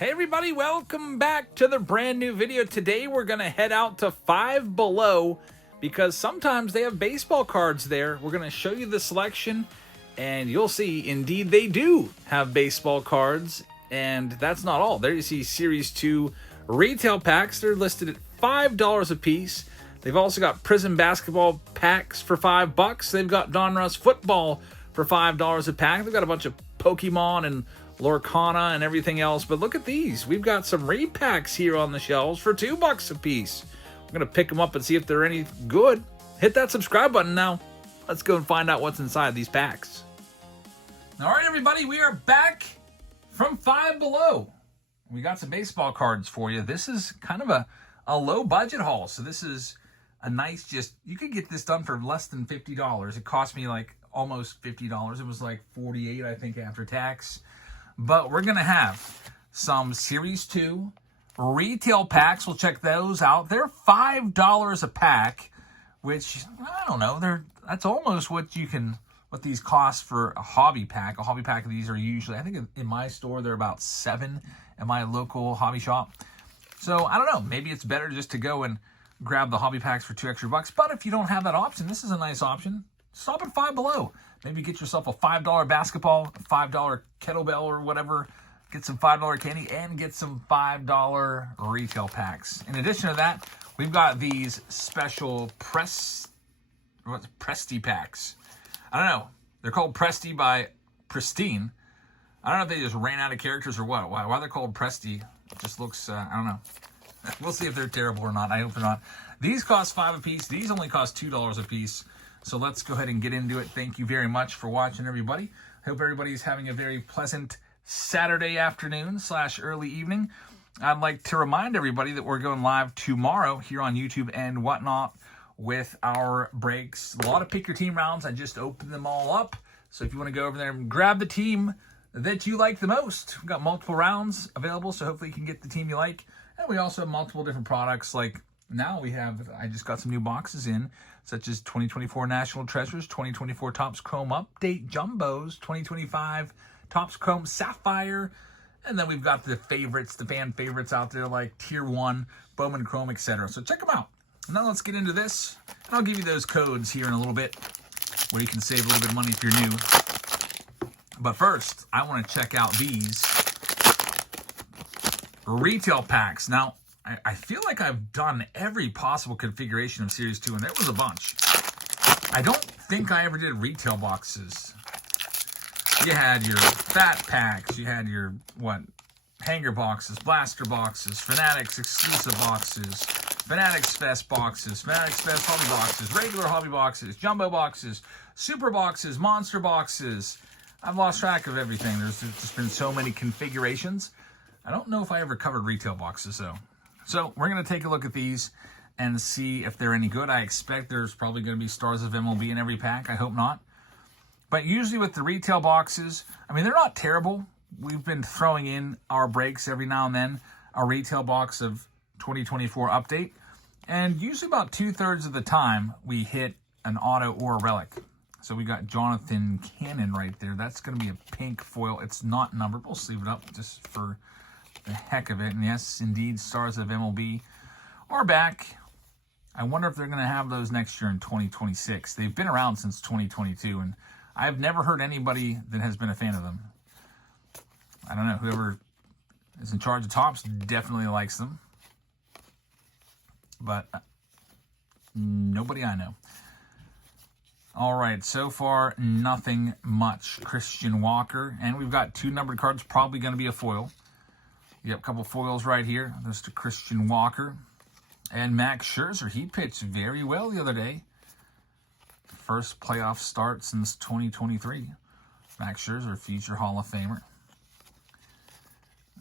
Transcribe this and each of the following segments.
Hey everybody, welcome back to the brand new video. Today we're going to head out to Five Below because sometimes they have baseball cards there. We're going to show you the selection and you'll see, indeed they do have baseball cards. And that's not all. There you see Series 2 retail packs. They're listed at $5 a piece. They've also got Prism basketball packs for $5. They've got Donruss football for $5 a pack. They've got a bunch of Pokemon and Lorcana and everything else. But look at these. We've got some repacks here on the shelves for $2 a piece. We're going to pick them up and see if they're any good. Hit that subscribe button now. Let's go and find out what's inside these packs. All right, everybody, we are back from Five Below. We got some baseball cards for you. This is kind of a low budget haul. So this is a nice, you could get this done for less than $50. It cost me like almost $50. It was like $48, I think, after tax. But we're going to have some Series 2 retail packs. We'll check those out. They're $5 a pack, which, I don't know, that's almost what these cost for a hobby pack. A hobby pack of these are usually, I think in my store, they're about $7 at my local hobby shop. So, I don't know, maybe it's better just to go and grab the hobby packs for $2 extra. But if you don't have that option, this is a nice option. Stop at Five Below. Maybe get yourself a $5 basketball, a $5 kettlebell or whatever. Get some $5 candy and get some $5 retail packs. In addition to that, we've got these special frst packs. I don't know. They're called Frst by Pristine. I don't know if they just ran out of characters or what. Why they're called Frst? It just looks, I don't know. We'll see if they're terrible or not. I hope they're not. These cost $5 a piece. These only cost $2 a piece. So let's go ahead and get into it. Thank you very much for watching, everybody. Hope everybody's having a very pleasant Saturday afternoon / early evening. I'd like to remind everybody that we're going live tomorrow here on YouTube and whatnot with our breaks. A lot of pick your team rounds. I just opened them all up. So if you want to go over there and grab the team that you like the most, we've got multiple rounds available. So hopefully you can get the team you like. And we also have multiple different products. Like now I just got some new boxes in, such as 2024 National Treasures, 2024 Topps Chrome Update Jumbos, 2025 Topps Chrome Sapphire, and then we've got the favorites, the fan favorites out there like Tier 1, Bowman Chrome, etc. So check them out. Now let's get into this, and I'll give you those codes here in a little bit where you can save a little bit of money if you're new. But first, I want to check out these retail packs. Now, I feel like I've done every possible configuration of Series 2, and there was a bunch. I don't think I ever did retail boxes. You had your fat packs, you had your, hanger boxes, blaster boxes, Fanatics exclusive boxes, Fanatics Fest boxes, Fanatics Fest hobby boxes, regular hobby boxes, jumbo boxes, super boxes, monster boxes. I've lost track of everything. There's just been so many configurations. I don't know if I ever covered retail boxes, though. So we're going to take a look at these and see if they're any good. I expect there's probably going to be Stars of MLB in every pack. I hope not. But usually with the retail boxes, I mean, they're not terrible. We've been throwing in our breaks every now and then, a retail box of 2024 update. And usually about 2/3 of the time, we hit an auto or a relic. So we got Jonathan Cannon right there. That's going to be a pink foil. It's not numbered. We'll sleeve it up just for the heck of it. And yes, indeed, Stars of MLB are back. I wonder if they're going to have those next year in 2026. They've been around since 2022, and I've never heard anybody that has been a fan of them. I don't know. Whoever is in charge of Topps definitely likes them. But nobody I know. All right, so far, nothing much. Christian Walker. And we've got 2 numbered cards, probably going to be a foil. You have a couple foils right here. There's to Christian Walker. And Max Scherzer, he pitched very well the other day. First playoff start since 2023. Max Scherzer, future Hall of Famer.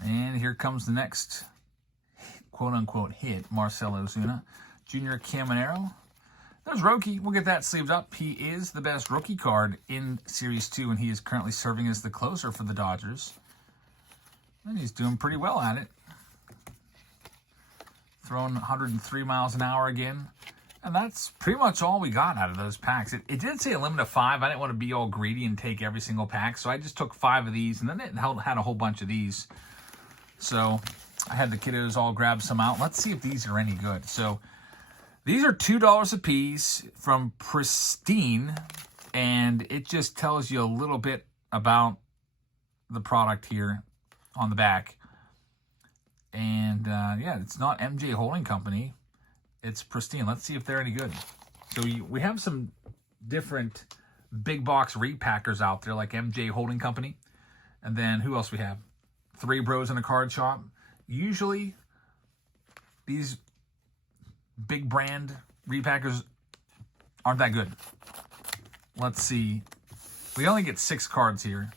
And here comes the next quote-unquote hit, Marcell Ozuna. Junior Caminero. There's Roki. We'll get that sleeved up. He is the best rookie card in Series 2, and he is currently serving as the closer for the Dodgers. And he's doing pretty well at it. Throwing 103 miles an hour again. And that's pretty much all we got out of those packs. It did say a limit of 5. I didn't want to be all greedy and take every single pack, so I just took 5 of these, and then it had a whole bunch of these. So I had the kiddos all grab some out. Let's see if these are any good. So these are $2 a piece from Pristine, and it just tells you a little bit about the product here on the back. And yeah, it's not MJ Holding Company. It's Pristine. Let's see if they're any good. So we have some different big box repackers out there like MJ Holding Company. And then who else we have? Three Bros in a Card Shop. Usually these big brand repackers aren't that good. Let's see. We only get 6 cards here.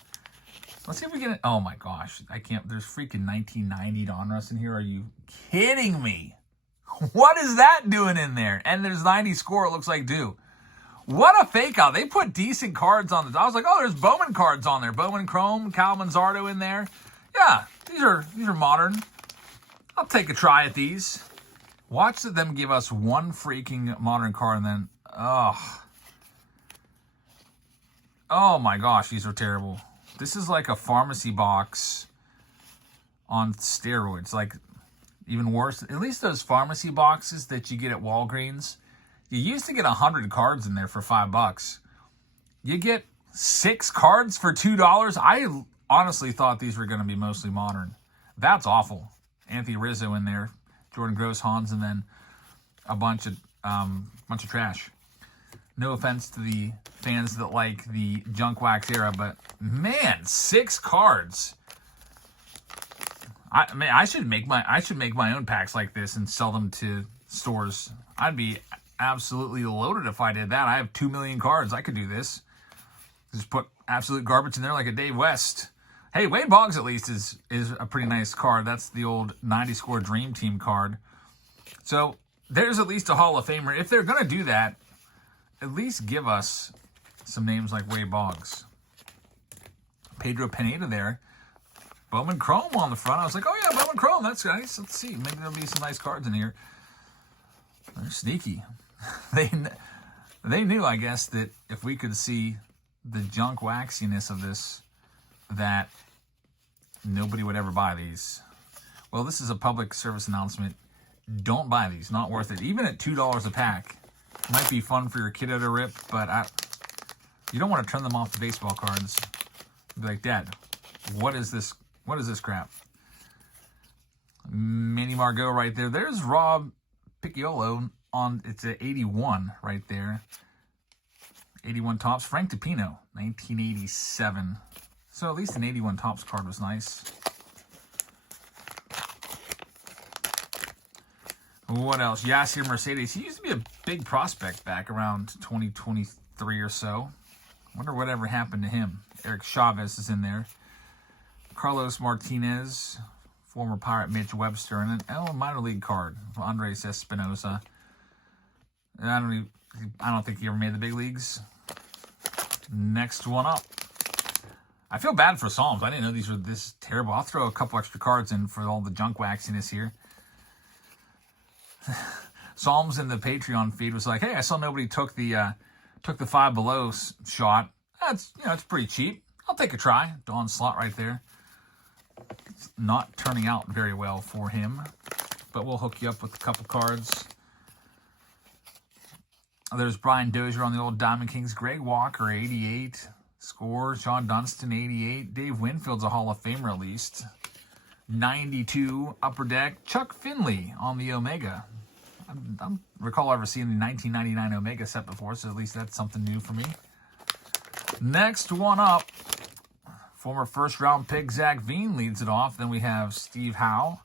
Let's see if we get it. Oh my gosh. I can't. There's freaking 1990 Donruss in here. Are you kidding me? What is that doing in there? And there's 90 score, it looks like, due. What a fake out. They put decent cards on the... I was like, oh, there's Bowman cards on there. Bowman Chrome, Cal Manzardo in there. Yeah, these are modern. I'll take a try at these. Watch them give us one freaking modern card and then... Oh my gosh, these are terrible. This is like a pharmacy box on steroids. Like, even worse. At least those pharmacy boxes that you get at Walgreens, you used to get 100 cards in there for $5. You get 6 cards for $2. I honestly thought these were going to be mostly modern. That's awful. Anthony Rizzo in there, Jordan Gross, Hans, and then a bunch of trash. No offense to the fans that like the junk wax era, but man, 6 cards. I should make my own packs like this and sell them to stores. I'd be absolutely loaded if I did that. I have 2 million cards. I could do this. Just put absolute garbage in there like a Dave West. Hey, Wade Boggs at least is a pretty nice card. That's the old 90 score Dream Team card. So there's at least a Hall of Famer. If they're going to do that, at least give us some names like Wade Boggs. Pedro Pineda there. Bowman Chrome on the front. I was like, oh yeah, Bowman Chrome. That's nice. Let's see. Maybe there'll be some nice cards in here. They're sneaky. They knew, I guess, that if we could see the junk waxiness of this, that nobody would ever buy these. Well, this is a public service announcement. Don't buy these. Not worth it. Even at $2 a pack. Might be fun for your kiddo to rip, but you don't want to turn them off the baseball cards. Be like, Dad, what is this? What is this crap? Manny Margot right there. There's Rob Picciolo on. It's an 81 right there. 81 Topps. Frank DiPino, 1987. So at least an 81 Topps card was nice. What else? Yasser Mercedes. He used to be a big prospect back around 2023 or so. Wonder whatever happened to him. Eric Chavez is in there. Carlos Martinez, former Pirate Mitch Webster, and a minor league card for Andres Espinosa. I don't think he ever made the big leagues. Next one up. I feel bad for Psalms. I didn't know these were this terrible. I'll throw a couple extra cards in for all the junk waxiness here. Psalms in the Patreon feed was like, hey, I saw nobody took the Five Below shot. That's, it's pretty cheap. I'll take a try. Don Slot right there. It's not turning out very well for him, but we'll hook you up with a couple cards. There's Brian Dozier on the old Diamond Kings. Greg Walker, 88. Score. Sean Dunston, 88. Dave Winfield's a Hall of Famer at least. 92 Upper Deck. Chuck Finley on the Omega. I don't recall ever seeing the 1999 Omega set before, so at least that's something new for me. Next one up. Former first-round pick Zach Veen leads it off. Then we have Steve Howe,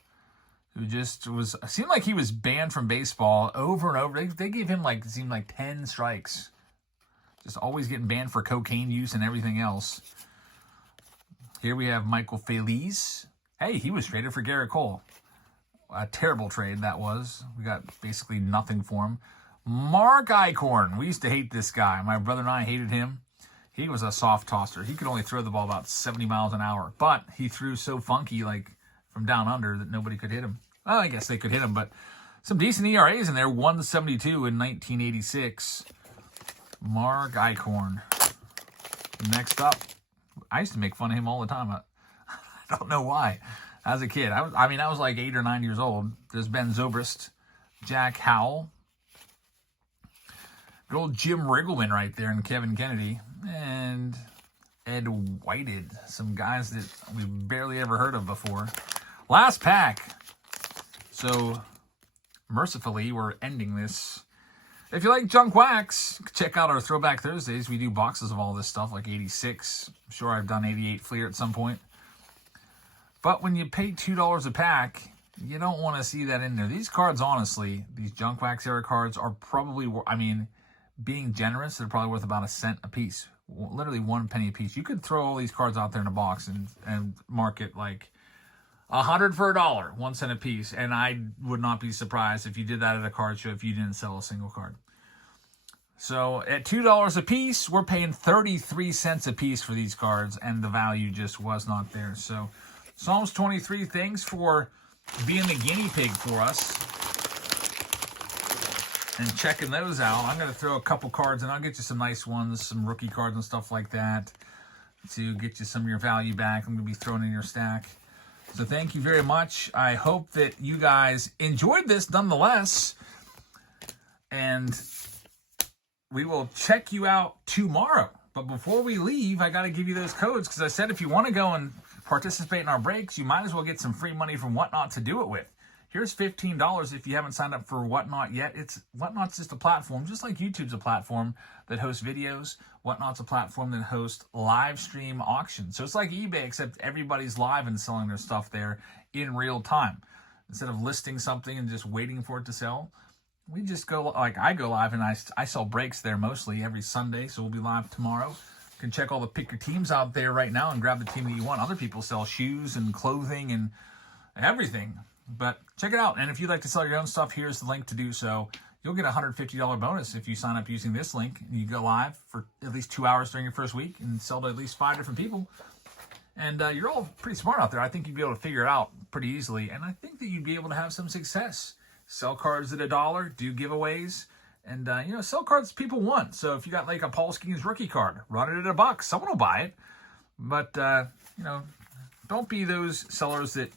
who just seemed like he was banned from baseball over and over. They gave him it seemed like 10 strikes. Just always getting banned for cocaine use and everything else. Here we have Michael Feliz. Hey, he was traded for Garrett Cole. A terrible trade that was. We got basically nothing for him. Mark Eichhorn. We used to hate this guy. My brother and I hated him. He was a soft tosser. He could only throw the ball about 70 miles an hour. But he threw so funky, from down under, that nobody could hit him. Well, I guess they could hit him, but some decent ERAs in there. 172 in 1986. Mark Eichhorn. Next up. I used to make fun of him all the time. I don't know why. as a kid. I mean, I was like 8 or 9 years old. There's Ben Zobrist, Jack Howell, good old Jim Riggleman right there, and Kevin Kennedy, and Ed Whited. Some guys that we've barely ever heard of before. Last pack. So, mercifully, we're ending this. If you like junk wax, check out our Throwback Thursdays. We do boxes of all this stuff, like 86. I'm sure I've done 88 Fleer at some point. But when you pay $2 a pack, you don't want to see that in there. These cards, honestly, these junk wax era cards are probably, I mean, being generous, they're probably worth about a cent a piece. Literally 1 penny a piece. You could throw all these cards out there in a box and mark it like 100 for $1, 1 cent a piece. And I would not be surprised if you did that at a card show if you didn't sell a single card. So at $2 a piece, we're paying 33 cents a piece for these cards, and the value just was not there. So Psalms 23, thanks for being the guinea pig for us and checking those out. I'm going to throw a couple cards, and I'll get you some nice ones, some rookie cards and stuff like that to get you some of your value back. I'm going to be throwing in your stack. So thank you very much. I hope that you guys enjoyed this nonetheless. And we will check you out tomorrow. But before we leave, I got to give you those codes, because I said if you want to go and participate in our breaks, you might as well get some free money from Whatnot to do it with. Here's $15 if you haven't signed up for Whatnot yet. Whatnot's just a platform, just like YouTube's a platform that hosts videos. Whatnot's a platform that hosts live stream auctions. So it's like eBay, except everybody's live and selling their stuff there in real time. Instead of listing something and just waiting for it to sell, we just go, like I go live, and I sell breaks there mostly every Sunday, so we'll be live tomorrow. You can check all the pick your teams out there right now and grab the team that you want. Other people sell shoes and clothing and everything. But check it out. And if you'd like to sell your own stuff, here's the link to do so. You'll get a $150 bonus if you sign up using this link. And you go live for at least 2 hours during your first week and sell to at least 5 different people. And you're all pretty smart out there. I think you'd be able to figure it out pretty easily. And I think that you'd be able to have some success. Sell cards at $1, do giveaways. And, sell cards people want. So if you got like a Paul Skeens rookie card, run it at $1. Someone will buy it. But, don't be those sellers that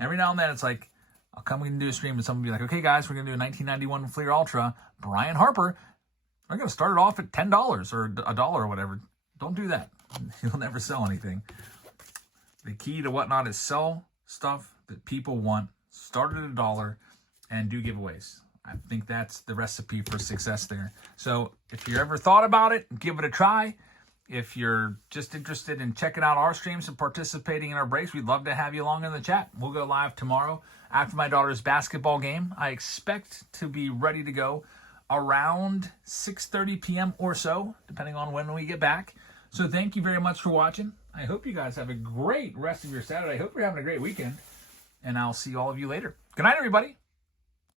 every now and then it's like, I'll come and do a stream and someone will be like, okay, guys, we're going to do a 1991 Fleer Ultra. Brian Harper, we're going to start it off at $10 or $1 or whatever. Don't do that. You'll never sell anything. The key to Whatnot is sell stuff that people want, start at $1, and do giveaways. I think that's the recipe for success there. So if you ever thought about it, give it a try. If you're just interested in checking out our streams and participating in our breaks, we'd love to have you along in the chat. We'll go live tomorrow after my daughter's basketball game. I expect to be ready to go around 6:30 p.m. or so, depending on when we get back. So thank you very much for watching. I hope you guys have a great rest of your Saturday. I hope you're having a great weekend. And I'll see all of you later. Good night, everybody.